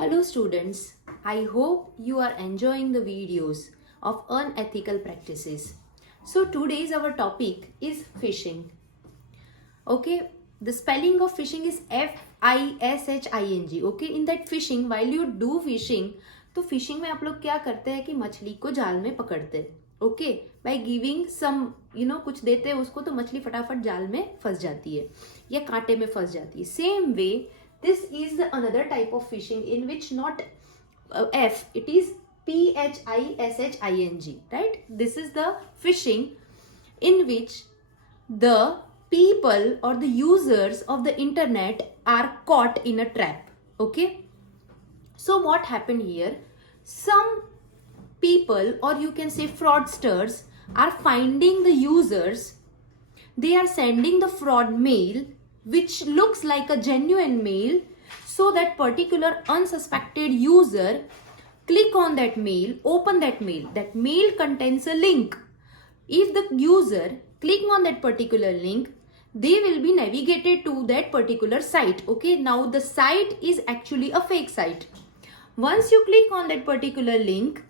Hello students, I hope you are enjoying the videos of unethical practices. So today's our topic is phishing. Okay, the spelling of phishing is F-I-S-H-I-N-G. Okay, in that phishing, while you do phishing, तो फिशिंग में आप लोग क्या करते हैं कि मछली को जाल में पकड़ते हैं. ओके, बाय गिविंग सम कुछ देते हैं उसको तो मछली फटाफट जाल में फंस जाती है या कांटे में फंस जाती है. Same way this is the another type of phishing in which not F, it is P-H-I-S-H-I-N-G, right? This is the phishing in which the people or the users of the internet are caught in a trap. Okay, so what happened here? Some people, or you can say fraudsters, are finding the users. They are sending the fraud mail which looks like a genuine mail, so that particular unsuspected user click on that mail, open that mail. That mail contains a link. If the user click on that particular link, they will be navigated to that particular site. Okay, now the site is actually a fake site. Once you click on that particular link,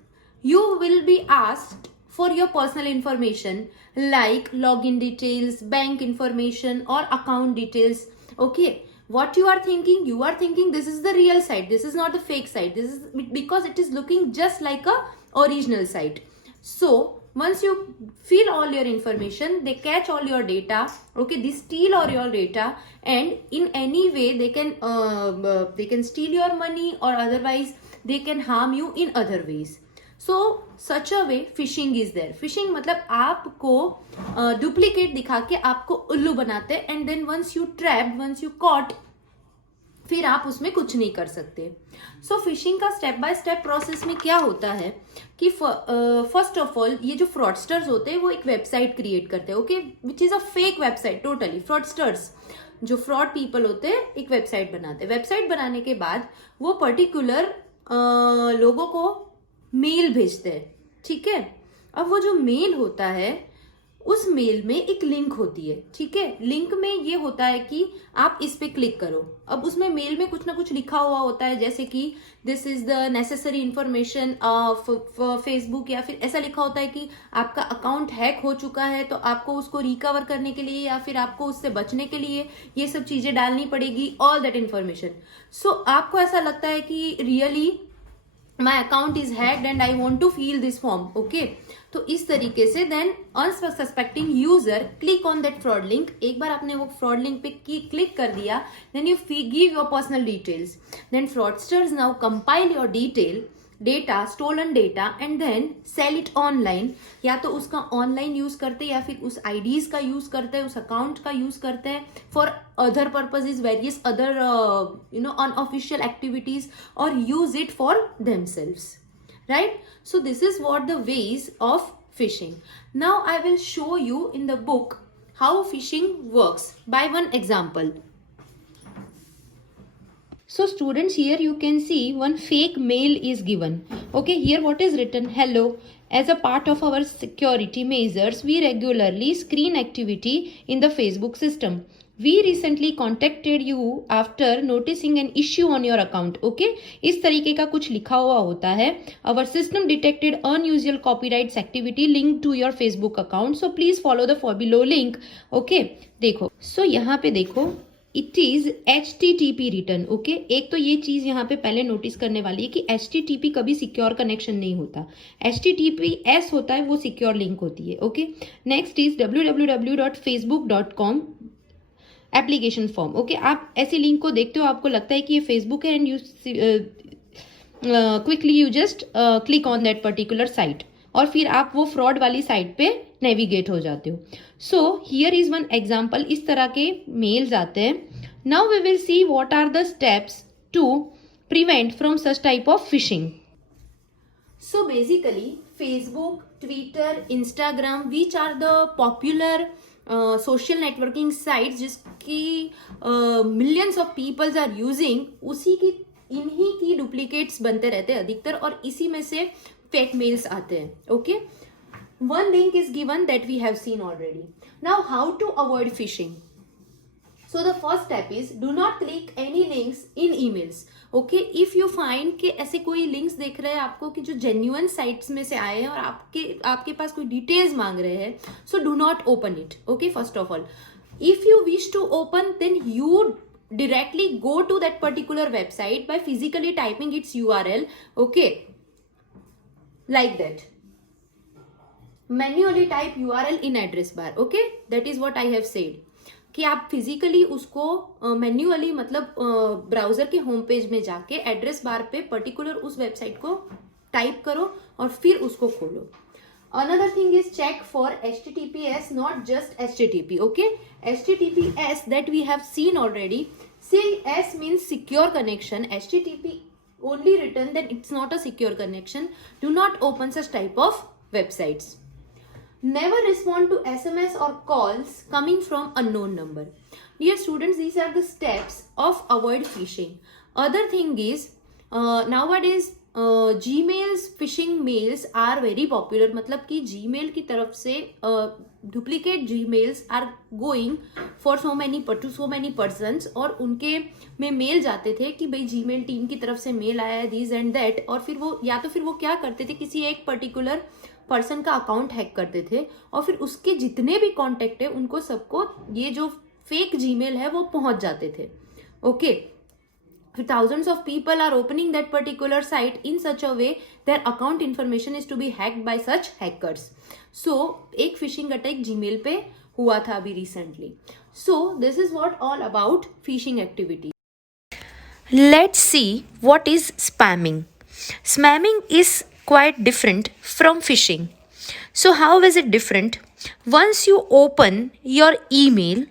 you will be asked for your personal information like login details, bank information or account details. Okay, what you are thinking? You are thinking this is the real site, this is not the fake site. This is because it is looking just like a original site. So once you fill all your information, they catch all your data. Okay, they steal all your data, and in any way they can steal your money, or otherwise they can harm you in other ways. So such a way phishing is there. Phishing मतलब आपको डुप्लीकेट दिखा के आपको उल्लू बनाते हैं, and then once you trapped, once you caught, फिर आप उसमें कुछ नहीं कर सकते. सो फिशिंग का स्टेप बाय स्टेप प्रोसेस में क्या होता है कि फर्स्ट ऑफ ऑल ये जो फ्रॉडस्टर्स होते हैं वो एक वेबसाइट क्रिएट करते हैं. Okay, which is a fake website totally. Fraudsters जो फ्रॉड पीपल होते हैं एक वेबसाइट बनाते हैं. वेबसाइट बनाने के बाद वो पर्टिकुलर लोगों को मेल भेजते हैं. ठीक है, अब वो जो मेल होता है उस मेल में एक लिंक होती है. ठीक है, लिंक में ये होता है कि आप इस पे क्लिक करो. अब उसमें मेल में कुछ ना कुछ लिखा हुआ होता है, जैसे कि this is the necessary information of Facebook, या फिर ऐसा लिखा होता है कि आपका अकाउंट हैक हो चुका है तो आपको उसको रिकवर करने के लिए या फिर आपको उससे बचने के लिए ये सब चीजें डालनी पड़ेगी, ऑल दैट इंफॉर्मेशन. सो आपको ऐसा लगता है कि really my account is hacked and I want to fill this form. Okay, तो इस तरीके से then unsuspecting user click on that fraud link. एक बार आपने वो fraud link पे क्लिक कर दिया, then you give your personal details. Then fraudsters now compile your data, stolen data, and then sell it online. या तो उसका ऑनलाइन यूज करते या फिर उस आईडीज का यूज करते हैं, उस अकाउंट का यूज करते हैं for other purposes, various other unofficial activities, और use it for themselves. Right, so this is what the ways of phishing. Now I will show you in the book how phishing works by one example. So students, here you can see one fake mail is given. Okay, here what is written? Hello, as a part of our security measures, we regularly screen activity in the Facebook system. We recently contacted you after noticing an issue on your account. Okay, इस तरीके का कुछ लिखा हुआ होता है. Our system detected unusual copyrights activity linked to your Facebook account. So please follow the below link. Okay, देखो. So यहाँ पे देखो, it is HTTP return. Okay, एक तो ये चीज यहाँ पे पहले नोटिस करने वाली है कि HTTP कभी सिक्योर कनेक्शन नहीं होता. HTTPS होता है, वो सिक्योर लिंक होती है. Okay, next is www.facebook.com application form. Okay, आप ऐसे लिंक को देखते हो, आपको लगता है कि ये फेसबुक है, and you quickly you just click on that particular site, और फिर आप वो फ्रॉड वाली साइट पे नेविगेट हो जाते हो. So here is one example. इस तरह के मेल्स आते हैं. Now we will see what are the steps to prevent from such type of phishing. So basically Facebook, Twitter, Instagram, which are the popular social networking sites जिसकी millions of peoples are using, उसी की इन्हीं की डुप्लीकेट्स बनते रहते हैं अधिकतर, और इसी में से फेक मेल्स आते हैं. Okay, one link is given that we have seen already. Now how to avoid phishing? So the first step is do not click any links in emails. Okay, if you find कि ऐसे कोई लिंक्स देख रहे हैं आपको कि जो genuine sites में से आए हैं और आपके पास कोई डिटेल्स मांग रहे हैं, so do not open it. Okay, first of all, if you wish to open, then you directly go to that particular website by physically typing its URL. Okay, like that. Manually type URL in address bar. Okay, that is what I have said. कि आप फिजिकली उसको मैन्युअली मतलब ब्राउजर के home page में जाके address bar पे पर्टिकुलर उस वेबसाइट को टाइप करो और फिर उसको खोलो. Another thing is check for HTTPS, not just HTTP. Okay, HTTPS that we have seen already. See, S means secure connection. HTTP only written, then it's not a secure connection. Do not open such type of websites. Never respond to SMS or calls coming from unknown number. Dear students, these are the steps of avoid phishing. Other thing is nowadays Gmails phishing mails are very popular. मतलब कि Gmail की तरफ से duplicate Gmails are going for so many persons, और उनके में मेल जाते थे कि भाई जीमेल टीम की तरफ से मेल आया है दिस एंड दैट, और फिर वो क्या करते थे, किसी एक पर्टिकुलर पर्सन का अकाउंट हैक करते थे और फिर उसके जितने भी कॉन्टेक्ट है उनको सबको ये जो फेक जीमेल है वो पहुंच जाते थे. Okay, thousands of people are opening that particular site in such a way their account information is to be hacked by such hackers. So एक phishing attack Gmail पे हुआ था अभी recently. So this is what all about phishing activity. Let's see what is spamming. Spamming is quite different from phishing. So how is it different? Once you open your email,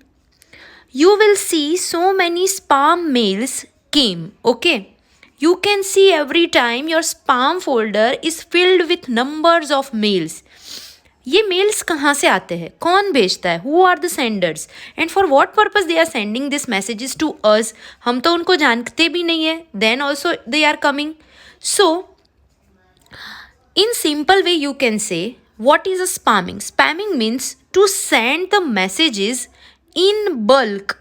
you will see so many spam mails came. Okay, you can see every time your spam folder is filled with numbers of mails. ये मेल्स कहाँ से आते हैं, कौन भेजता है, who are the senders and for what purpose they are sending this messages to us? हम तो उनको जानते भी नहीं है, then also they are coming. So in simple way you can say what is a spamming. Spamming means to send the messages in bulk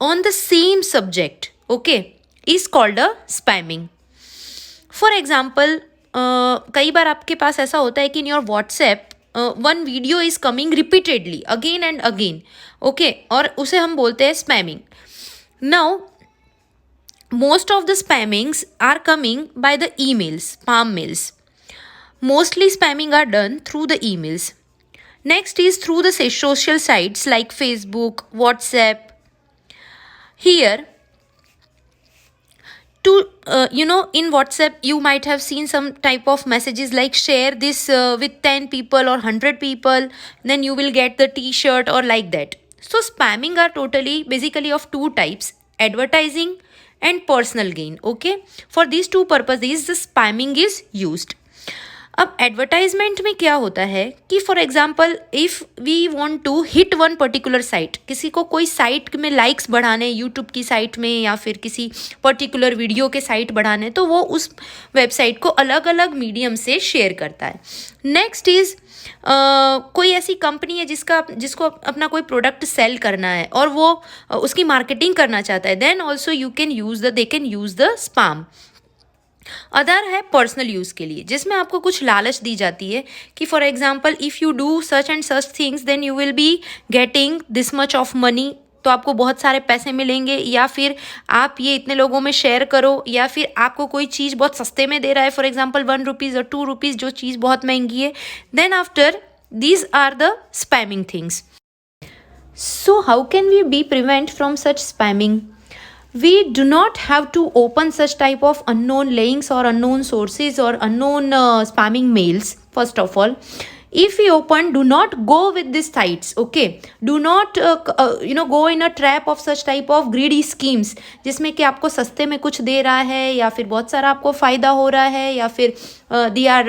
on the same subject. Okay, is called a spamming. For example, कई बार आपके पास ऐसा होता है कि in your WhatsApp one video is coming repeatedly again and again. Okay, और उसे हम बोलते हैं spamming. Now most of the spammings are coming by the emails, spam mails. Mostly spamming are done through the emails. Next is through the social sites like Facebook, WhatsApp. Here to in WhatsApp you might have seen some type of messages like share this with 10 people or 100 people, then you will get the t-shirt or like that. So spamming are basically of two types, advertising and personal gain. Okay, for these two purposes the spamming is used. अब advertisement में क्या होता है कि for example if we want to hit one particular site, किसी को कोई साइट में लाइक्स बढ़ाने, यूट्यूब की साइट में या फिर किसी पर्टिकुलर वीडियो के साइट बढ़ाने, तो वो उस वेबसाइट को अलग अलग मीडियम से शेयर करता है. नेक्स्ट इज़ कोई ऐसी कंपनी है जिसको अपना कोई प्रोडक्ट सेल करना है और वो उसकी मार्केटिंग करना चाहता है, then also they can use the spam. Other है पर्सनल यूज़ के लिए, जिसमें आपको कुछ लालच दी जाती है कि for example if you do such and such things then you will be getting this much of money, तो आपको बहुत सारे पैसे मिलेंगे, या फिर आप ये इतने लोगों में शेयर करो, या फिर आपको कोई चीज़ बहुत सस्ते में दे रहा है, फॉर एग्जाम्पल 1 रुपीज़ और 2 रुपीज़, जो चीज़ बहुत महंगी है. Then after these are the spamming things. So how can we be prevent from such spamming? We do not have to open such type of unknown links or unknown sources or unknown spamming mails. First of all, if we open, do not go with these sites. Okay, do not go in a trap of such type of greedy schemes, जिसमें कि आपको सस्ते में कुछ दे रहा है या फिर बहुत सारा आपको फ़ायदा हो रहा है, या फिर they are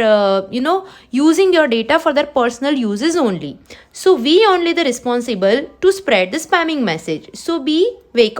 using your data for their personal uses only. So we only the responsible to spread the spamming message. So be wake